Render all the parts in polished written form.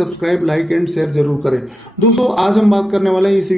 Subscribe, like and share जरूर करें। दोस्तों आज हम बात करने वाले हैं, इस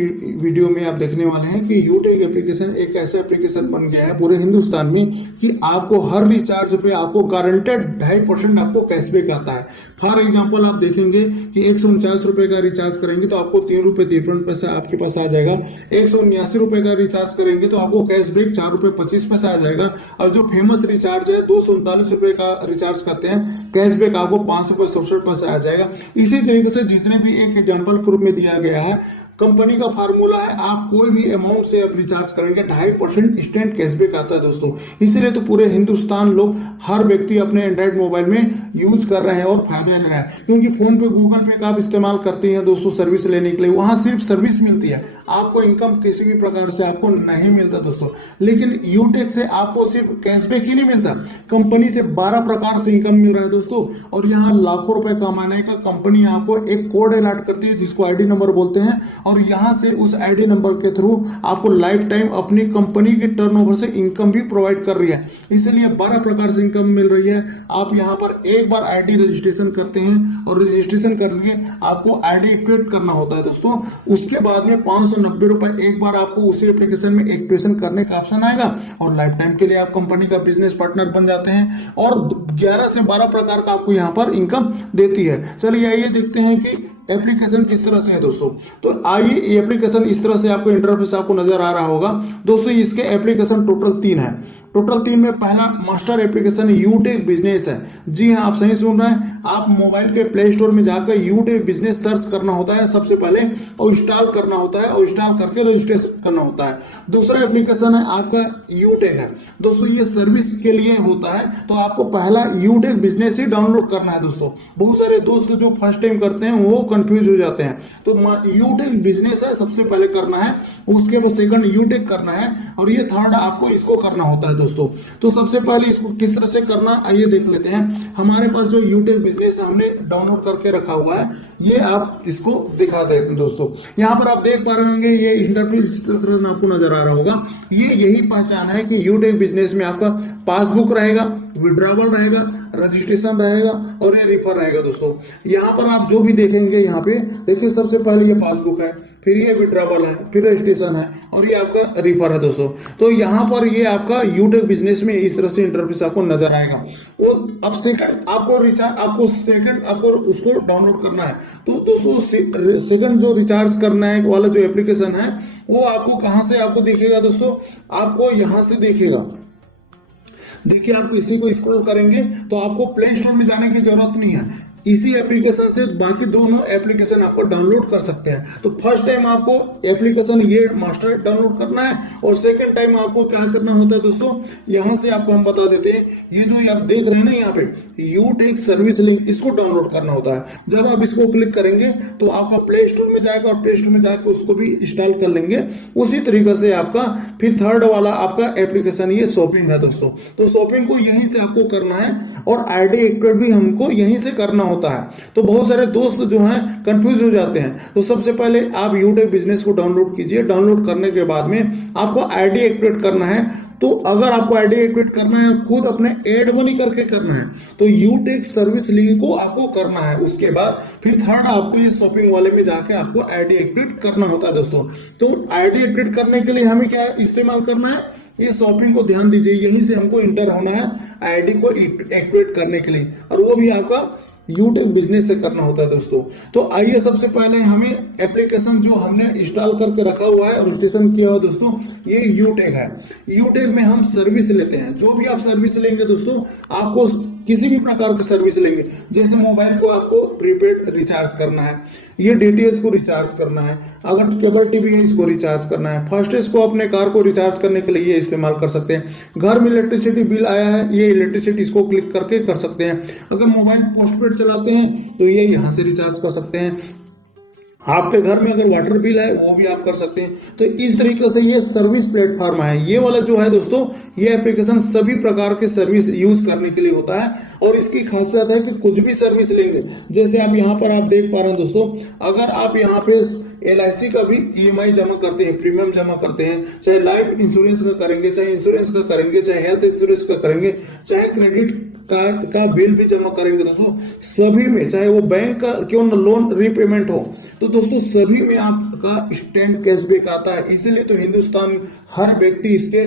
वीडियो में आप देखने वाले हैं कि यूटेक एप्लीकेशन एक ऐसा एप्लीकेशन बन गया है पूरे हिंदुस्तान में कि आपको हर रिचार्ज पे आपको गारंटेड 2.5% आपको कैशबैक आता है। फॉर एग्जाम्पल आप देखेंगे कि 149 रुपए का रिचार्ज करेंगे तो आपको 3 रुपए 53 पैसे आपके पास आ जाएगा। 179 रुपए का रिचार्ज करेंगे तो आपको कैशबैक 4 रुपए 25 पैसे आ जाएगा। और जो फेमस रिचार्ज है 239 रुपए का रिचार्ज करते हैं, कैशबैक आपको 5 रुपए 67 पैसे आ जाएगा। इसी तरीके से जितने भी एक एग्जाम्पल प्रूफ में दिया गया है, कंपनी का फार्मूला है, आप कोई भी अमाउंट से आप रिचार्ज करेंगे 2.5% इंस्टेंट कैशबैक आता है दोस्तों। इसीलिए तो पूरे हिंदुस्तान लोग, हर व्यक्ति अपने एंड्रॉइड मोबाइल में यूज कर रहे हैं और फायदा ले रहे हैं। क्योंकि फोन पे, गूगल पे का आप इस्तेमाल करते हैं दोस्तों सर्विस लेने के लिए, वहां सिर्फ सर्विस मिलती है, आपको इनकम किसी भी प्रकार से आपको नहीं मिलता दोस्तों। लेकिन यूटेक से आपको सिर्फ कैशबैक ही नहीं मिलता, कंपनी से 12 प्रकार से इनकम मिल रहा है दोस्तों। और यहाँ लाखों रुपए कमाने का कंपनी आपको एक कोड अलॉट करती है जिसको आईडी नंबर बोलते हैं, और यहां से उस आईडी नंबर के थ्रू आपको लाइफ टाइम अपनी कंपनी के टर्नओवर से इनकम भी प्रोवाइड कर रही है। इसलिए 12 प्रकार से इनकम मिल रही है। आप यहां पर एक बार आईडी रजिस्ट्रेशन करते हैं और रजिस्ट्रेशन करके आपको आईडी एक्टिवेट करना होता है दोस्तों। उसके बाद में 590 रुपए एक बार आपको उसी एप्लीकेशन में एक्टिवेशन करने का ऑप्शन आएगा और लाइफ टाइम के लिए आप कंपनी का बिजनेस पार्टनर बन जाते हैं और 11 से 12 प्रकार का आपको यहां पर इनकम देती है। चलिए आइए देखते हैं कि एप्लीकेशन किस तरह से है दोस्तों। तो आइए, ये एप्लीकेशन इस तरह से आपको इंटरफेस आपको नजर आ रहा होगा दोस्तों। इसके एप्लीकेशन टोटल 3 है। टोटल 3 में पहला मास्टर एप्लीकेशन यूटेक बिजनेस है। जी हाँ, आप सही सुन रहे हैं। आप मोबाइल के प्ले स्टोर में जाकर यूटेक बिजनेस सर्च करना होता है सबसे पहले, और इंस्टॉल करना होता है, और इंस्टॉल करके रजिस्ट्रेशन करना होता है। दूसरा एप्लीकेशन है आपका यूटेक है दोस्तों, ये सर्विस के लिए होता है। तो आपको पहला यूटेक बिजनेस ही डाउनलोड करना है दोस्तों। बहुत सारे दोस्त जो फर्स्ट टाइम करते हैं वो कंफ्यूज हो जाते हैं। तो यूटेक बिजनेस है सबसे पहले करना है, उसके बाद सेकंड यूटेक करना है, और ये थर्ड आपको इसको करना होता है दोस्तों। तो सबसे पहले इसको किस तरह से करना आइए देख लेते हैं। हमारे पास जो यूटेक बिजनेस हमने डाउनलोड करके रखा हुआ है, ये आप इसको दिखा देते हैं दोस्तों। यहाँ पर आप देख पा रहे होंगे, ये इंटरफेस इस तरह से आपको नजर आ रहा होगा। ये यही पहचान है कि यूटेक बिजनेस में आपका पासबुक रहेगा, विड्रॉवल रहेगा, रजिस्ट्रेशन रहेगा और ये रिफर रहेगा दोस्तों। यहाँ पर आप जो भी देखेंगे, यहाँ पे देखिए सबसे पहले ये पासबुक है, फिर ये विड्रॉवल है, फिर रजिस्ट्रेशन है और ये आपका रिफर है दोस्तों। तो यहाँ पर ये आपका यूटेक बिजनेस में इस तरह से इंटरफेस आपको नजर आएगा। वो अब सेकंड आपको रिचार्ज, आपको सेकंड आपको उसको डाउनलोड करना है। तो दोस्तों सेकंड जो रिचार्ज करना है वाला जो एप्लीकेशन है, वो आपको कहाँ से आपको दिखेगा दोस्तों, आपको यहाँ से दिखेगा। देखिए, आपको इसी को स्क्रॉल करेंगे तो आपको प्ले स्टोर में जाने की जरूरत नहीं है। इसी एप्लीकेशन से बाकी दोनों एप्लीकेशन आपको डाउनलोड कर सकते हैं। तो फर्स्ट टाइम आपको एप्लीकेशन ये मास्टर डाउनलोड करना है, और सेकंड टाइम आपको क्या करना होता है दोस्तों, यहां से आपको हम बता देते हैं। ये जो आप देख रहे हैं ना यहाँ पे यूटेक सर्विस लिंक, इसको डाउनलोड करना होता है। जब आप इसको क्लिक करेंगे तो आपका प्ले स्टोर में जाएगा और प्ले स्टोर में जाकर उसको भी इंस्टॉल कर लेंगे। उसी तरीके से आपका फिर थर्ड वाला आपका एप्लीकेशन ये शॉपिंग है दोस्तों। तो शॉपिंग को यहीं से आपको करना है और आईडी एक्टिवेट भी हमको यहीं से करना होता है। तो बहुत सारे दोस्त जो हैं कंफ्यूज हो जाते हैं। तो सबसे पहले आप यूटेक बिजनेस को डाउनलोड कीजिए। डाउनलोड करने के बाद में आपको आईडी एक्टिवेट करना है। तो अगर आपको आईडी एक्टिवेट करना है, खुद अपने एड मनी करके करना है, तो यूटेक सर्विस लिंक को आपको करना है। उसके बाद फिर थर्ड आपको ये शॉपिंग वाले में जाके आपको आईडी एक्टिवेट करना होता है दोस्तों। तो आईडी एक्टिवेट करने के लिए हमें क्या इस्तेमाल करना है, ये शॉपिंग को ध्यान दीजिए, यहीं से हमको इंटर होना है आईडी को एक्टिवेट करने के लिए, और वो भी आपका यूटेक बिजनेस से करना होता है दोस्तों। तो आइए सबसे पहले हमें एप्लीकेशन जो हमने इंस्टॉल करके रखा हुआ है और रजिस्ट्रेशन किया हुआ दोस्तों, ये यूटेक है। यूटेक में हम सर्विस लेते हैं। जो भी आप सर्विस लेंगे दोस्तों, आपको किसी भी प्रकार की सर्विस लेंगे, जैसे मोबाइल को आपको प्रीपेड रिचार्ज करना है, ये डीटीएच को रिचार्ज करना है, अगर केबल टीवी है इसको रिचार्ज करना है, फास्टेज को अपने कार को रिचार्ज करने के लिए ये इस्तेमाल कर सकते हैं। घर में इलेक्ट्रिसिटी बिल आया है, ये इलेक्ट्रिसिटी इसको क्लिक करके कर सकते हैं। अगर मोबाइल पोस्टपेड चलाते हैं तो ये यहाँ से रिचार्ज कर सकते हैं। आपके घर में अगर वाटर बिल है वो भी आप कर सकते हैं। तो इस तरीके से ये सर्विस प्लेटफॉर्म है। ये वाला जो है दोस्तों, ये एप्लीकेशन सभी प्रकार के सर्विस यूज करने के लिए होता है और इसकी खासियत है कि कुछ भी सर्विस लेंगे, जैसे आप यहाँ पर आप देख पा रहे हैं दोस्तों, अगर आप यहाँ पे LIC का भी EMI जमा करते हैं, प्रीमियम जमा करते हैं, चाहे लाइफ इंश्योरेंस का करेंगे, चाहे इंश्योरेंस का करेंगे, चाहे हेल्थ इंश्योरेंस का करेंगे, चाहे क्रेडिट कार्ड का बिल भी जमा करेंगे दोस्तों, सभी में, चाहे वो बैंक का क्यों न लोन रीपेमेंट हो, तो दोस्तों सभी में आपका इंस्टेंट कैशबैक आता है। इसीलिए तो हिंदुस्तान हर व्यक्ति इसके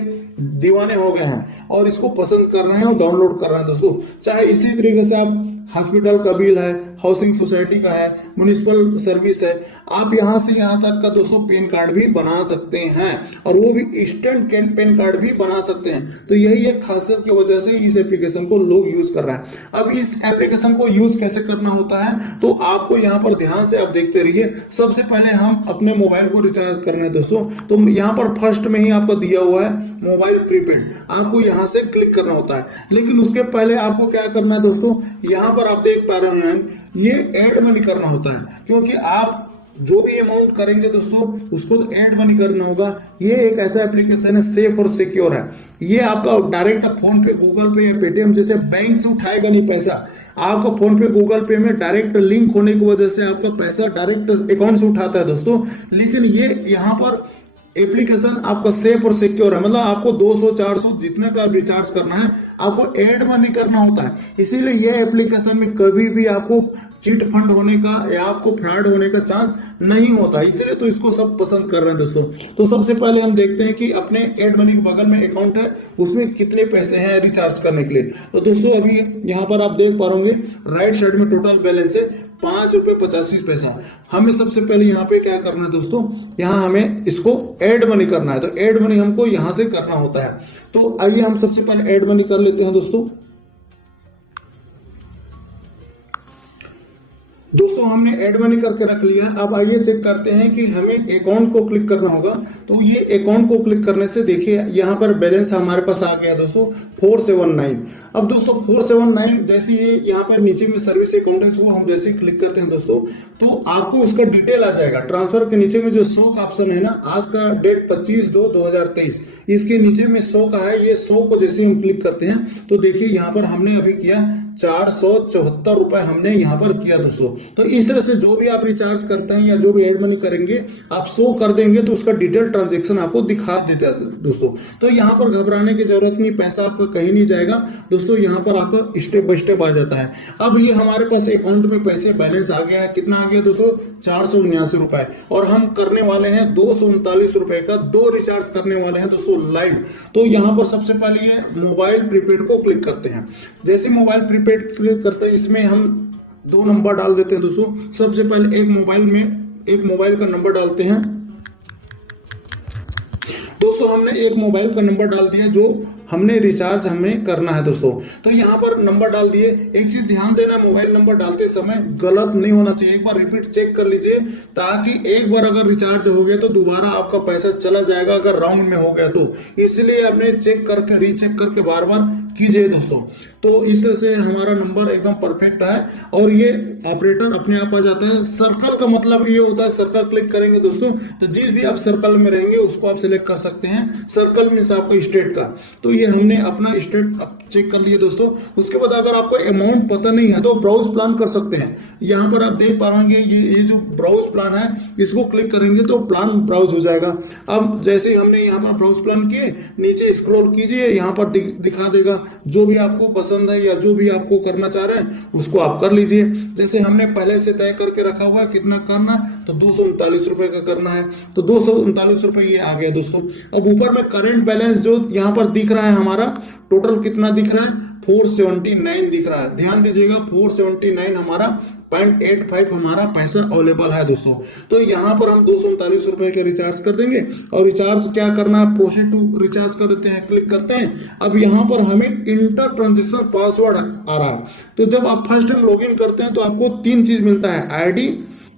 दीवाने हो गए हैं और इसको पसंद कर रहे हैं और डाउनलोड कर रहे हैं दोस्तों। चाहे इसी तरीके से आप हॉस्पिटल का बिल है, हाउसिंग सोसाइटी का है, म्युनिसिपल सर्विस है, आप यहाँ से यहाँ तक का दोस्तों पैन कार्ड भी बना सकते हैं और वो भी इंस्टेंट पैन कार्ड भी बना सकते हैं। तो यही एक खासियत की वजह से इस एप्लीकेशन को लोग यूज कर रहे हैं। अब इस एप्लीकेशन को यूज कैसे करना होता है, तो आपको यहाँ पर ध्यान से आप देखते रहिए। सबसे पहले हम अपने मोबाइल को रिचार्ज करना है दोस्तों, तो यहाँ पर फर्स्ट में ही आपको दिया हुआ है मोबाइल प्रीपेड, आपको यहाँ से क्लिक करना होता है। लेकिन उसके पहले आपको क्या करना है दोस्तों, यहाँ पर आप देख पा रहे हैं ये ऐड मनी करना होता है, क्योंकि आप जो भी अमाउंट करेंगे दोस्तों उसको ऐड मनी करना होगा। ये एक ऐसा एप्लीकेशन है, सेफ और सिक्योर है। ये आपका डायरेक्ट फोन पे, गूगल पे या पेटीएम जैसे बैंक से उठाएगा नहीं पैसा, आपका फोन पे, गूगल पे में डायरेक्ट लिंक होने की वजह से आपका पैसा डायरेक्ट अकाउंट से उठाता है दोस्तों। लेकिन ये यहाँ पर एप्लीकेशन आपका सेफ और सिक्योर है, मतलब आपको 200-400 जितने का रिचार्ज करना है आपको ऐड मनी करना होता है। इसीलिए ये एप्लीकेशन में कभी भी आपको चिट फंड होने का या आपको फ्रॉड होने का चांस नहीं होता, इसीलिए तो इसको सब पसंद कर रहे हैं दोस्तों। तो सबसे पहले हम देखते हैं कि अपने ऐड मनी के बगल में अकाउंट है उसमें कितने पैसे हैं रिचार्ज करने के लिए। तो दोस्तों अभी यहाँ पर आप देख पा रहे राइट साइड में टोटल बैलेंस है ₹5.85। हमें सबसे पहले यहाँ पे क्या करना है दोस्तों, यहाँ हमें इसको ऐड मनी करना है। तो ऐड मनी हमको यहाँ से करना होता है। तो आइए हम सबसे पहले ऐड मनी कर लेते हैं दोस्तों। हमने ऐड मनी करके रख लिया। अब आइए चेक करते हैं कि हमें अकाउंट को क्लिक करना होगा। तो ये अकाउंट को क्लिक करने से देखिए यहाँ पर बैलेंस हमारे पास आ गया दोस्तों 479। अब दोस्तों 479 जैसे ये यहाँ पर नीचे में सर्विस अकाउंट है, वो हम जैसे क्लिक करते हैं दोस्तों तो आपको उसका डिटेल आ जाएगा। ट्रांसफर के नीचे में जो 100 का ऑप्शन है ना, आज का डेट 25/2/2023, इसके नीचे में 100 का है। ये 100 को जैसे हम क्लिक करते हैं तो देखिए यहाँ पर हमने अभी किया 474 रुपए हमने यहाँ पर किया दोस्तों। तो इस तरह से जो भी आप रिचार्ज करते हैं या जो भी एड मनी करेंगे आप शो कर देंगे तो उसका डिटेल ट्रांजेक्शन आपको दिखा देता है दोस्तों। तो यहाँ पर घबराने की जरूरत नहीं, पैसा आपका कहीं नहीं जाएगा दोस्तों, यहाँ पर आपका स्टेप बाय स्टेप आ जाता है। अब ये हमारे पास अकाउंट में पैसे बैलेंस आ गया है, कितना आ गया दोस्तों 479 रुपए, और हम करने वाले हैं 239 रुपए का 2 रिचार्ज करने वाले हैं दोस्तों लाइव। तो यहाँ पर सबसे पहले ये मोबाइल प्रीपेड को क्लिक करते हैं। जैसे मोबाइल प्रीपेड क्लिक करते हैं इसमें हम 2 नंबर डाल देते हैं दोस्तों। सबसे पहले एक मोबाइल का नंबर डालते हैं दोस्तों। हमने एक मोबाइल का नंबर डाल दिया जो हमने रिचार्ज हमें करना है दोस्तों। तो यहाँ पर नंबर डाल दिए। एक चीज ध्यान देना, मोबाइल नंबर डालते समय गलत नहीं होना चाहिए। एक बार रिपीट चेक कर लीजिए, ताकि एक बार अगर रिचार्ज हो गया तो दोबारा आपका पैसा चला जाएगा अगर रॉन्ग में हो गया तो। इसलिए आपने चेक करके रीचेक करके बार बार कीजिए दोस्तों। तो इस तरह से हमारा नंबर एकदम परफेक्ट है और ये ऑपरेटर अपने आप आ जाता है। सर्कल का मतलब ये होता है, सर्कल क्लिक करेंगे दोस्तों तो जिस भी आप सर्कल में रहेंगे उसको आप सिलेक्ट कर सकते हैं। सर्कल में से आपका स्टेट का, तो ये हमने अपना स्टेट चेक कर लिया दोस्तों। उसके बाद अगर आपको अमाउंट पता नहीं है तो ब्राउज प्लान कर सकते हैं। यहाँ पर आप देख पाएंगे ये जो ब्राउज प्लान है इसको क्लिक करेंगे तो प्लान ब्राउज हो जाएगा। अब जैसे ही हमने यहाँ पर ब्राउज प्लान किए, नीचे स्क्रॉल कीजिए, यहाँ पर दिखा देगा जो भी आपको पसंद है या जो भी आपको करना चाह रहे हैं उसको आप कर लीजिए। जैसे हमने पहले से तय करके रखा हुआ है कितना करना, तो 239 रुपए का करना है, तो 239 रुपए ये आ गया दोस्तों। अब ऊपर में करंट बैलेंस जो यहाँ पर दिख रहा है हमारा टोटल कितना दिख रहा है 479 दिख रहा है। ध्यान दीजिएगा 479 हमारा 0.85 हमारा पैसा अवेलेबल है दोस्तों। तो यहाँ पर हम 239 रुपए के रिचार्ज कर देंगे और रिचार्ज क्या करना है, प्रोसीड टू रिचार्ज कर देते हैं, क्लिक करते हैं। अब यहाँ पर हमें इंटर ट्रांजेक्शन पासवर्ड आ रहा है। तो जब आप फर्स्ट टाइम लॉगिन करते हैं तो आपको 3 चीज मिलता है, आईडी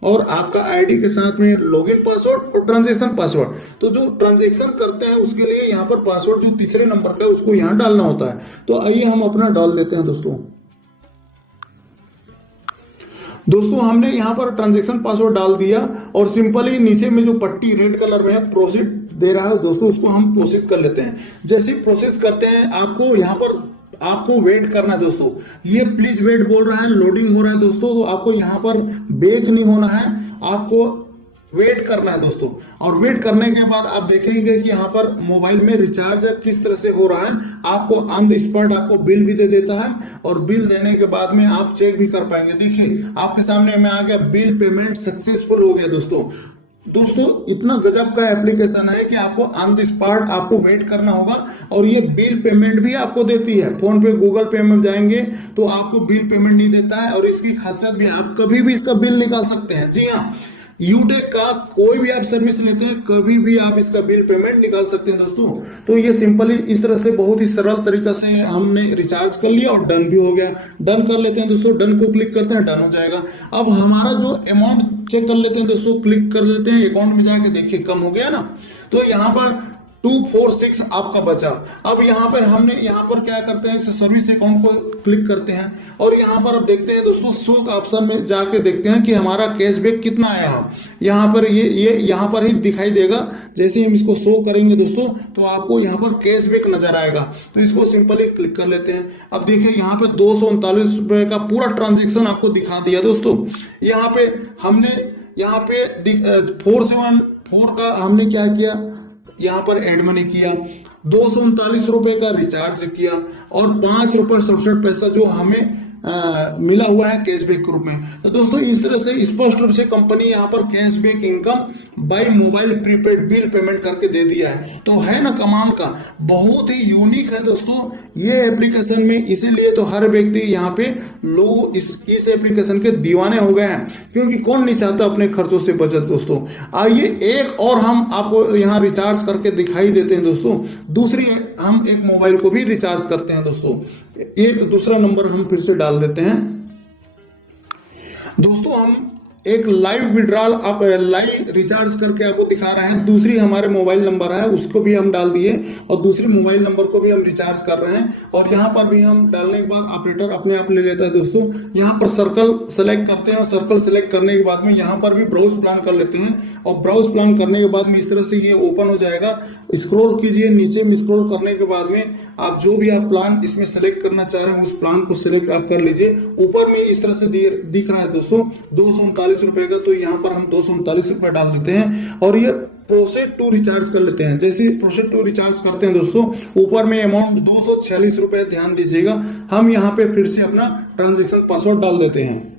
और आपका आईडी के साथ में लॉगिन पासवर्ड और ट्रांजैक्शन पासवर्ड। तो जो ट्रांजैक्शन करते हैं उसके लिए यहाँ पर पासवर्ड जो तीसरे नंबर का है उसको यहाँ डालना होता है। तो आइए हम अपना डाल देते हैं दोस्तों हमने यहाँ पर ट्रांजैक्शन पासवर्ड डाल दिया और सिंपली नीचे में जो पट्टी रेड कलर में है प्रोसीड दे रहा है दोस्तों, उसको हम प्रोसेस कर लेते हैं। जैसे प्रोसेस करते हैं आपको यहाँ पर आपको वेट करना है दोस्तों। ये प्लीज वेट बोल रहा है, लोडिंग हो रहा है दोस्तों, तो आपको यहाँ पर बेक नहीं होना है, आपको वेट करना है दोस्तों। और वेट करने के बाद आप देखेंगे कि यहाँ पर मोबाइल में रिचार्ज किस तरह से हो रहा है, आपको ऑन द स्पॉट आपको बिल भी दे देता है, और बिल देने के बाद में आप चेक भी कर पाएंगे। देखिए आपके सामने में आ गया, बिल पेमेंट सक्सेसफुल हो गया दोस्तों। इतना गजब का एप्लीकेशन है कि आपको ऑन द स्पॉट आपको वेट करना होगा, और ये बिल पेमेंट भी आपको देती है। फोन पे गूगल पे में जाएंगे तो आपको बिल पेमेंट नहीं देता है, और इसकी खासियत भी, आप कभी भी इसका बिल निकाल सकते हैं। जी हाँ, यूटेक का कोई भी आप सर्विस लेते हैं, कभी भी आप इसका बिल पेमेंट निकाल सकते हैं दोस्तों। तो ये सिंपली इस तरह से बहुत ही सरल तरीका से हमने रिचार्ज कर लिया और डन भी हो गया। डन कर लेते हैं दोस्तों, डन को क्लिक करते हैं, डन हो जाएगा। अब हमारा जो अमाउंट चेक कर लेते हैं दोस्तों, क्लिक कर लेते हैं अकाउंट में जाके, देखिए कम हो गया ना। तो यहाँ पर 246 आपका बचा। अब यहाँ पर हमने यहाँ पर क्या करते हैं, सर्विस अकाउंट को क्लिक करते हैं, और यहाँ पर अब देखते हैं दोस्तों, शो का ऑप्शन में जाके देखते हैं कि हमारा कैशबैक कितना आया है। यहाँ पर ये यहाँ पर ही दिखाई देगा। जैसे हम इसको शो करेंगे दोस्तों, तो आपको यहाँ पर कैशबैक नजर आएगा। तो इसको सिंपली क्लिक कर लेते हैं। अब देखिए यहाँ पे 239 रुपए का पूरा ट्रांजेक्शन आपको दिखा दिया दोस्तों। यहाँ पे हमने यहाँ पे 474 का हमने क्या किया, यहाँ पर एड मनी किया, 239 रुपए का रिचार्ज किया, और 5 रुपए 67 पैसा जो हमें मिला हुआ है कैशबैक के रूप में। तो दोस्तों इस तरह से स्पष्ट रूप से कंपनी यहाँ पर cashback income by mobile prepaid bill payment करके दे दिया है। तो है ना कमाल का, बहुत ही यूनिक है दोस्तों ये एप्लीकेशन में। इसीलिए तो हर व्यक्ति यहाँ पे लोग इस एप्लीकेशन के दीवाने हो गए हैं, क्योंकि कौन नहीं चाहता अपने खर्चों से बचत दोस्तों। आइए एक और हम आपको यहाँ रिचार्ज करके दिखाई देते हैं दोस्तों। दूसरी हम एक मोबाइल को भी रिचार्ज करते हैं दोस्तों। एक दूसरा नंबर हम फिर से डाल देते हैं दोस्तों। हम एक लाइव विड्रॉल आप लाइव रिचार्ज करके आपको दिखा रहे हैं। दूसरी हमारे मोबाइल नंबर है, उसको भी हम डाल दिए, और दूसरी मोबाइल नंबर को भी हम रिचार्ज कर रहे हैं। और यहाँ पर भी हम डालने के बाद ऑपरेटर अपने आप ले लेता है दोस्तों। यहाँ पर सर्कल सेलेक्ट करते हैं, और सर्कल सेलेक्ट करने के बाद में यहाँ पर भी ब्राउज प्लान कर लेते हैं, और ब्राउज प्लान करने के बाद में इस तरह से ये ओपन हो जाएगा। स्क्रॉल कीजिए, नीचे में स्क्रॉल करने के बाद में आप जो भी आप प्लान इसमें सेलेक्ट करना चाह रहे हैं, उस प्लान को सेलेक्ट आप कर लीजिए। ऊपर में इस तरह से दिख रहा है दोस्तों 239 रुपए का, तो यहाँ पर हम 239 रुपए डाल देते हैं, और ये प्रोसेस टू रिचार्ज कर लेते हैं। जैसे प्रोसेस टू रिचार्ज करते हैं दोस्तों, ऊपर में अमाउंट 246 रुपए, ध्यान दीजिएगा। हम यहाँ पे फिर से अपना ट्रांजेक्शन पासवर्ड डाल देते हैं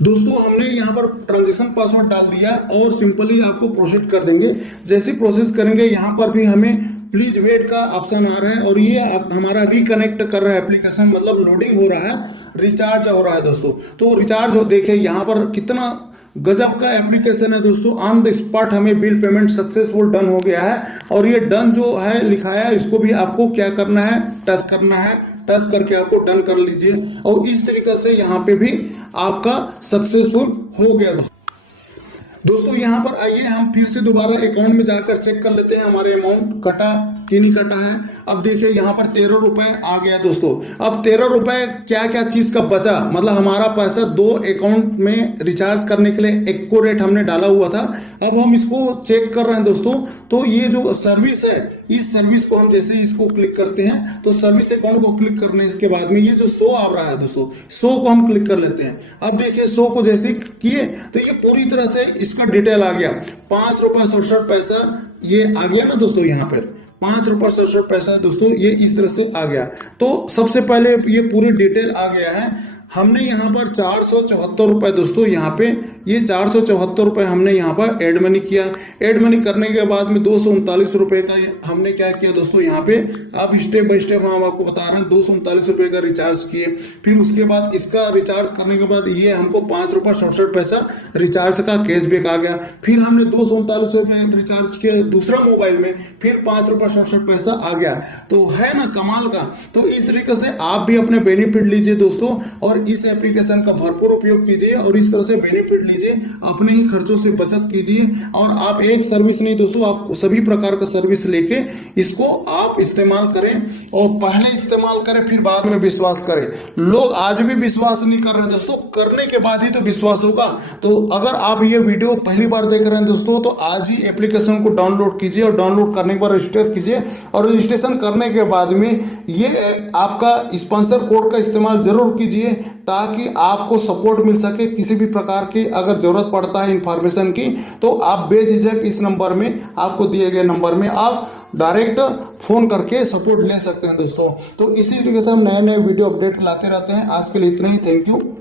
दोस्तों। हमने यहाँ पर ट्रांजेक्शन पासवर्ड डाल दिया, और सिंपली आपको प्रोसेस कर देंगे। जैसे प्रोसेस करेंगे, यहाँ पर भी हमें प्लीज वेट का ऑप्शन आ रहा है, और ये हमारा रिकनेक्ट कर रहा है एप्लीकेशन, मतलब लोडिंग हो रहा है, रिचार्ज हो रहा है दोस्तों। तो रिचार्ज हो, देखिए यहाँ पर कितना गजब का एप्लीकेशन है दोस्तों। ऑन द स्पॉट हमें बिल पेमेंट सक्सेसफुल डन हो गया है, और ये डन जो है लिखाया है, इसको भी आपको क्या करना है, टच करना है। टच करके आपको डन कर लीजिए, और इस तरीके से यहाँ पे भी आपका सक्सेसफुल हो गया दोस्तों। यहाँ पर आइए हम फिर से दोबारा अकाउंट में जाकर चेक कर लेते हैं हमारे अमाउंट कटा कि नहीं कटा है। अब देखिए यहाँ पर 13 रुपए आ गया दोस्तों। अब 13 रुपए क्या क्या चीज का बचा, मतलब हमारा पैसा 2 अकाउंट में रिचार्ज करने के लिए एक्यूरेट हमने डाला हुआ था। अब हम इसको चेक कर रहे हैं दोस्तों। तो ये जो सर्विस है, इस सर्विस को हम जैसे इसको क्लिक करते हैं, तो सर्विस अकाउंट को क्लिक करने के बाद में ये जो शो आ रहा है दोस्तों, शो को हम क्लिक कर लेते हैं। अब देखिए शो को जैसे किए तो ये पूरी तरह से इसका डिटेल आ गया। 5 रुपए 67 पैसा ये आ गया ना दोस्तों। यहाँ पर 5 रुपए 67 पैसा दोस्तों, ये इस तरह से आ गया। तो सबसे पहले ये पूरी डिटेल आ गया है। हमने यहाँ पर 474 रुपए दोस्तों, यहाँ पे ये 474 रुपए हमने यहाँ पर एड मनी किया। एड मनी करने के बाद में 239 रुपए का हमने क्या किया दोस्तों, यहाँ पे अब स्टेप बाय स्टेप हम आपको बता रहे हैं। 239 रुपए का रिचार्ज किए, फिर उसके बाद इसका रिचार्ज करने के बाद ये हमको 5 रुपए 67 पैसा रिचार्ज का कैशबैक आ गया। फिर हमने 239 रुपए रिचार्ज किया दूसरा मोबाइल में, फिर 5 रुपए 67 पैसा आ गया। तो है ना कमाल का। तो इस तरीके से आप भी अपने बेनिफिट लीजिए दोस्तों, और इस एप्लीकेशन का भरपूर उपयोग कीजिए, और इस तरह से बेनिफिट लीजिए, अपने ही खर्चों से बचत कीजिए और आप एक सर्विस नहीं दोस्तों, आप सभी प्रकार का सर्विस लेके इसको आप इस्तेमाल करें और पहले इस्तेमाल करें फिर बाद में विश्वास करें। लोग आज भी विश्वास नहीं कर रहे हैं दोस्तों, करने के बाद ही तो विश्वास होगा। तो अगर आप ये वीडियो पहली बार देख रहे हैं दोस्तों, तो आज ही एप्लीकेशन को डाउनलोड कीजिए और डाउनलोड करने के बाद रजिस्टर कीजिए और रजिस्ट्रेशन करने के बाद में ये आपका स्पॉन्सर कोड का इस्तेमाल जरूर कीजिए ताकि आपको सपोर्ट मिल सके। किसी भी प्रकार की अगर जरूरत पड़ता है इंफॉर्मेशन की तो आप बेझिझक इस नंबर में, आपको दिए गए नंबर में आप डायरेक्ट फोन करके सपोर्ट ले सकते हैं दोस्तों। तो इसी तरीके से हम नए नए वीडियो अपडेट लाते रहते हैं। आज के लिए इतना ही, थैंक यू।